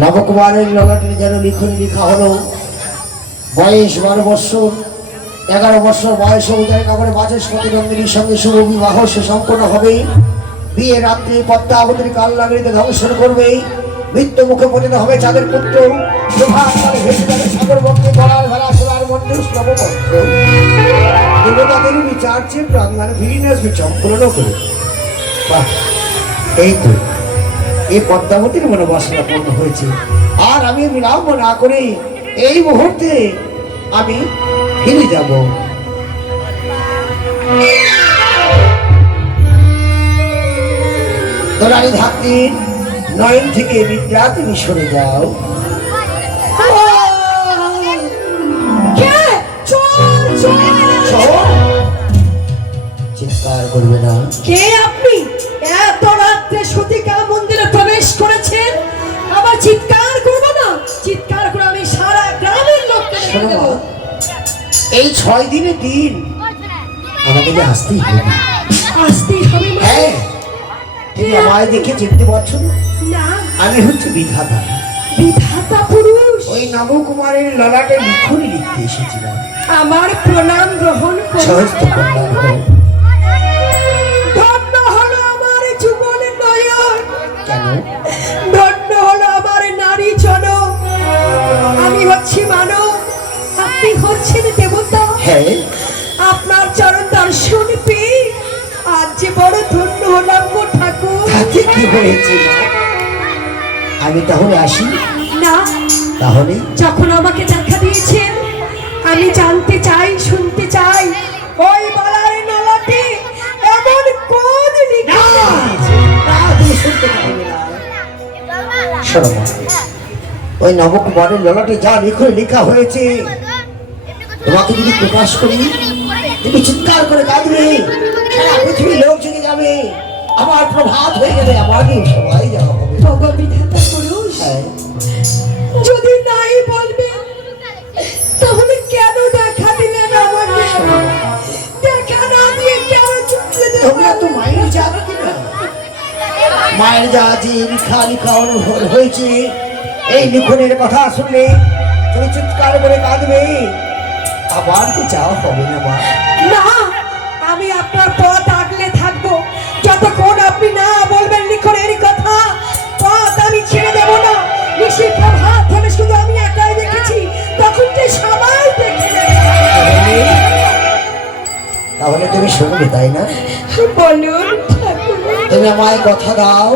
নবকুমারের ললাটের যেন লিখনি লিখা হলো। বয়স বারো বৎসর, এগারো বৎসর বয়স অনুযায়ী কাপড়ে বাচস্পতি নন্দিনীর সঙ্গে শুভ বিবাহ সে সম্পন্ন হবে। বিয়ে রাত্রি পদ্মাবতীর কাল লাগড়িতে ধ্বংসন করবে। মৃত্যু মুখে পতিত হবে চাঁদের পুত্র। কালে ভেসে যাবে এই তো। পূর্ণ হয়েছে। আর আমি বিলম্ব না করে এই মুহূর্তে আমি ফিরে যাব। তোরানি ধাত্রী নয়ন থেকে নিদ্রা তুমি সরে যাও! চিৎকার করবে না। কে আপনি? এত রাত্রে সতিকা মন্দিরে প্রবেশ করেছেন? আবার চিৎকার করব না? চিৎকার করে আমি সারা গ্রামের লোককে এই ছয় দিনের দিন আমাকে যে আসতেই হবে। আসতেই হবে মানে? হ্যাঁ। তুমি আমায় দেখে চিনতে পারছ না? আমি হচ্ছে বিধাতা। বিধাতা পুরুষ। ওই নবকুমারের ললাটে লিখুনি লিখতে এসেছিলাম আমার প্রণাম গ্রহণ ধন্য হলো আমার জীবনের নয়ন। কেন? ধন্য হলো আমার নারী আমি হচ্ছি মানব। আপনি হচ্ছেন দেবতা। হ্যাঁ। আপনার চরণ দর্শন পেয়ে আজ যে বড় ধন্য হলাম গো ঠাকুর। কি? আমি তাহলে আসি। না তাহলে? যখন আমাকে দেখা দিয়েছেন আমি জানতে চাই শুনতে চাই ওই বালার নলাতে এমন কোন ওই নবকুমারের ললাটে যা লিখে লেখা হয়েছে। তোমাকে যদি প্রকাশ করি তুমি চিৎকার করে কাঁদবে। সারা পৃথিবীর লোক জেগে যাবে। আমার প্রভাত হয়ে গেলে আমাকে সবাই যাওয়া হবে মায়ের জাতি লিখা লিখা অনুভব হয়েছে এই লিখনের কথা শুনলে তুমি চিৎকার করে কাঁদবে। আবার তো চাওয়া হবে না মা। না আমি আপনার পথ আগলে থাকব। যতক্ষণ আপনি না বলবেন লিখনের কথা পথ আমি ছেড়ে দেব না। নিশি প্রভাত হবে শুধু আমি একাই দেখেছি। তখন তো সবাই দেখে তাহলে তুমি শুনবে তাই না? বলুন। তুমি আমায় কথা দাও।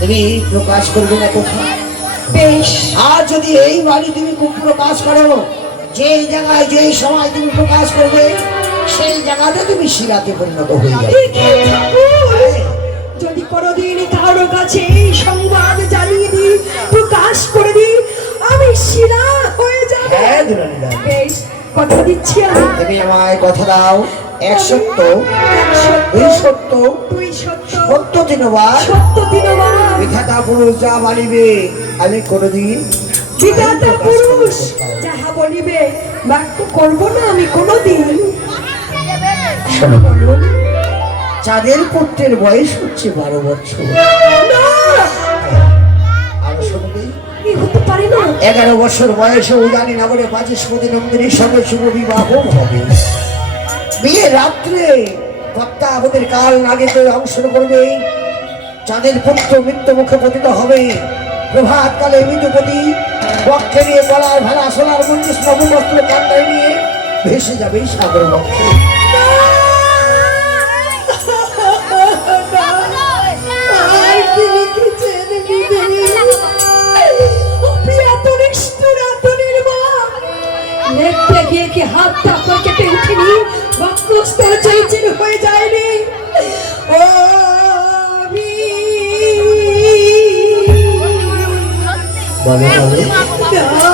তুমি প্রকাশ করবে না কোথাও বেশ। আর যদি এই বাড়ি তুমি প্রকাশ করো যেই জায়গায় যেই সময় তুমি প্রকাশ করবে সেই জায়গাতে তুমি শিলাতে পরিণত হয়ে যাবে। যদি কোনোদিন কারও কাছে এই সংবাদ জানিয়ে দিই প্রকাশ করে দিই আমি শিলা হয়ে যাব। হ্যাঁ বেশ কথা দিচ্ছি আমি তুমি আমায় কথা দাও। এক সত্য সত্য, দুই সত্য দুই সত্য সত্য দিনবার সত্য দিনবার বিধাতা পুরুষ যা মানিবে আমি কোনোদিন বিধাতা পুরুষ যাহা বলিবে বাক্য করব না আমি কোনোদিন। শোনো। চাঁদের পুত্রের বয়স হচ্ছে বারো বছর। না। আরও শুনবে এ হতে পারে না। এগারো বছর বয়সে উদানি নগরে বাচস্পতি নন্দিনীর সঙ্গে শুভ বিবাহ হবে। বিয়ে রাত্রে কর্তা আমাদের কাল নাগেতে অংশন করবে। চাঁদের পুত্র মৃত্যু মুখে পতিত হবে, প্রভাত কালে মৃত্যুপতি বক্ষে নিয়ে গলার ভেলা সোলার মন্দির নববস্ত্র কান্দায় নিয়ে ভেসে যাবে সাগর বক্ষে। হাতটা আপনার কেটে উঠেনি? বক্ষস্থল চলচিল হয়ে যায়নি। ও বলে বলে।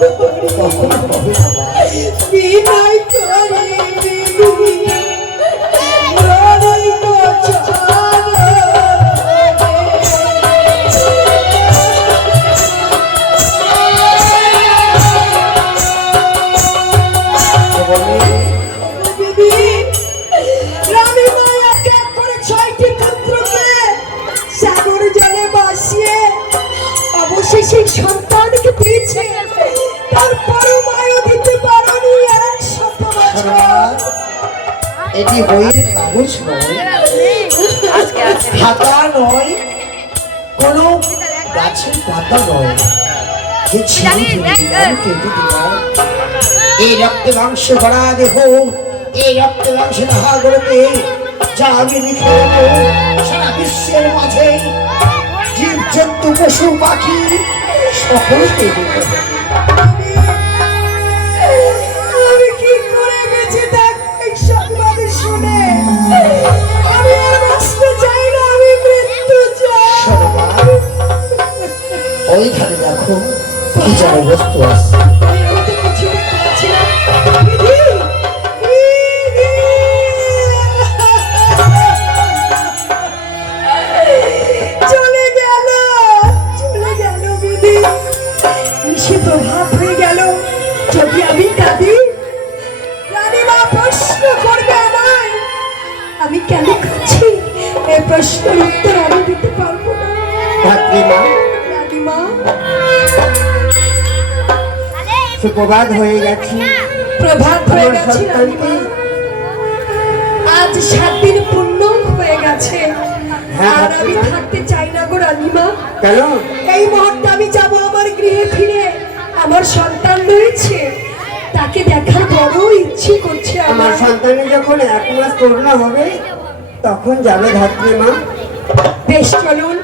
দেব কখনো হবে না মা। এটি বইয়ের কাগজ নয়। খাতা নয় কোনো গাছের পাতা নয়। এই রক্তে মাংস ভরা দেহ এই রক্তে মাংস করতে যা আমি লিখে সারা বিশ্বের মাঝে। জীব জন্তু পশু পাখি সকলকে সুপ্রভাত হয়ে গেছে। প্রভাত হয়ে গেছে আজ সাত দিন পূর্ণ হয়ে গেছে। হ্যাঁ, আর আমি থাকতে চাই না গো রানীমা কেন? এই মুহূর্তে আমি যাব আমার গৃহে ফিরে। আমার সন্তান রয়েছে। তাকে দেখার বড় ইচ্ছে করছে আমার। আমার সন্তানের যখন এক মাস করোনা হবে তখন যাবে ধাত্রী মা। বেশ চলুন।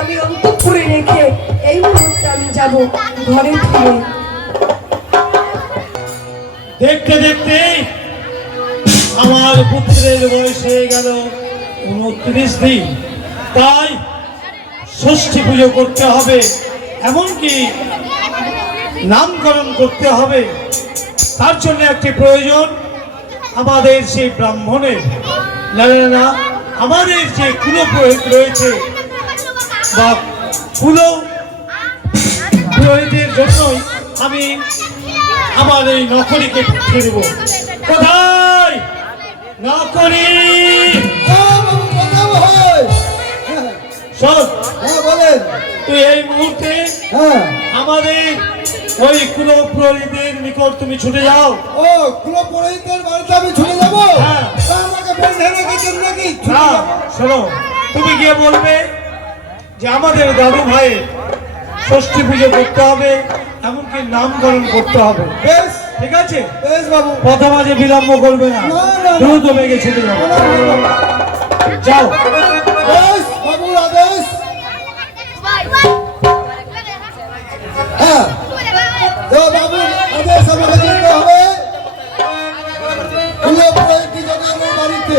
আমি অন্তঃপুরে রেখে এই মুহূর্তে আমি যাব ঘরে ফিরে। দেখতে দেখতে আমার পুত্রের বয়স হয়ে গেল উনত্রিশ দিন। তাই ষষ্ঠী পুজো করতে হবে, এমনকি নামকরণ করতে হবে। তার জন্য একটি প্রয়োজন, আমাদের সেই ব্রাহ্মণের। না আমাদের যে কুলপুরোহিত রয়েছে বা কুল পুরোহিতের জন্যই আমি আমার এই নকরিকে দেবো। কোথায়? নকরি শোন বলেন তুই এই মুহূর্তে হ্যাঁ। আমাদের ওই কুল পুরোহিতের নিকট তুমি ছুটে যাও। ও কুলো পুরোহিতের বাড়িতে আমি ছুটে যাব? হ্যাঁ। আমাকে বেঁধে রেখেছেন নাকি। শোনো তুমি গিয়ে বলবে যে আমাদের দাদু ভাইয়ের ষষ্ঠী পুজো করতে হবে এমনকি নামকরণ করতে হবে। বেশ। ঠিক আছে? বেশ বাবু। কথা মাঝে বিলম্ব করবে না। দ্রুত বেগে ছুটে যাও। যাও। বেশ বাবুর আদেশ হ্যাঁ। তো আদেশ আমাকে হবে। বাড়িতে।